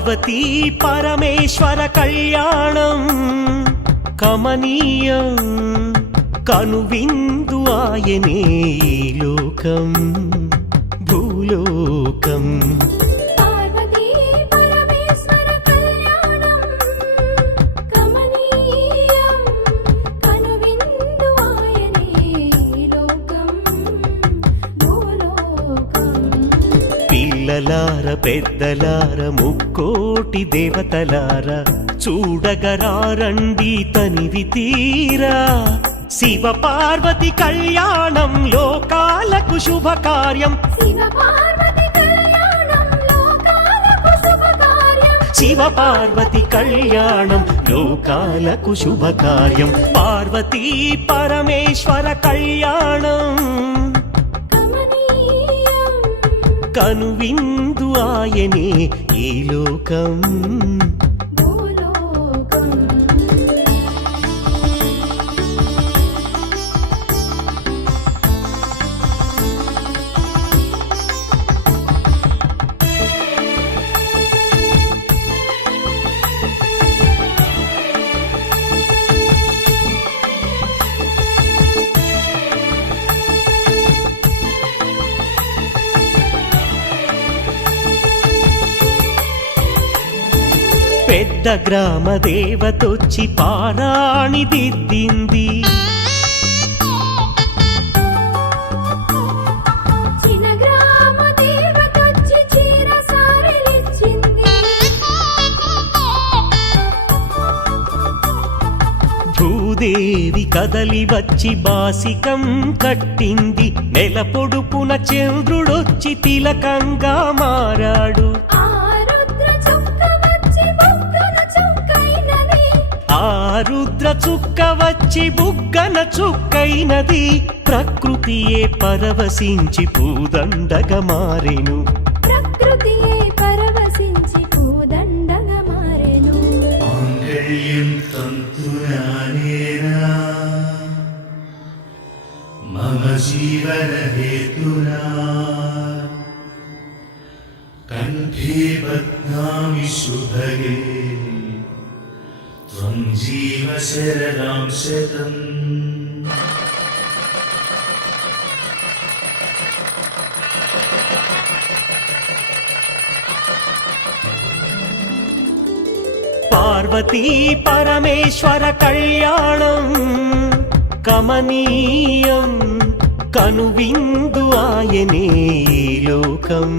పార్వతీ పరమేశ్వర కళ్యాణం కమనీయం కనువిందు ఆయనే ఈ లోకం భూలోకం. పార్వతీ పరమేశ్వర కళ్యాణం కమనీయం కనువిందు ఆయనే ఈ లోకం భూలోకం. పిల్లలార పెద్దలార ముక్కోటి దేవతలార చూడగరారండి తనివి తీరా. శివ పార్వతి కళ్యాణం లోకాలకు శుభకార్యం. శివ పార్వతి కళ్యాణం లోకాలకు శుభకార్యం. శివ పార్వతి కళ్యాణం లోకాలకు శుభకార్యం. పార్వతీ పరమేశ్వర కళ్యాణం కమనీయం కనువిందు ఆయనే ఈ లోకం భూలోకం. పెద్ద గ్రామ దేవతొచ్చి పారాణి దిద్దింది. చిన్న గ్రామ దేవతొచ్చి చీర సారెలిచ్చింది. భూదేవి కదలి వచ్చి బాసికం కట్టింది. నెల పొడుపున చంద్రుడొచ్చి తిలకంగా మారాడు. ఆ రుద్ర చుక్క వచ్చి బుగ్గన చుక్కైనది. ఆ రుద్ర చుక్క వచ్చి బుగ్గన చుక్కైనది. ప్రకృతియే పరవశించి పూదండగా మారెను. ప్రకృతియే పరవశించి పూదండగా మారెను. మాంగళ్యం తంతునానేనా మమ జీవన హేతునా కంఠే బధ్నామి శుభగే త్వం జీవ శరదాం శతం. పార్వతీ పరమేశ్వర కళ్యాణం కమనీయం కనువిందు ఆయనే ఈ లోకం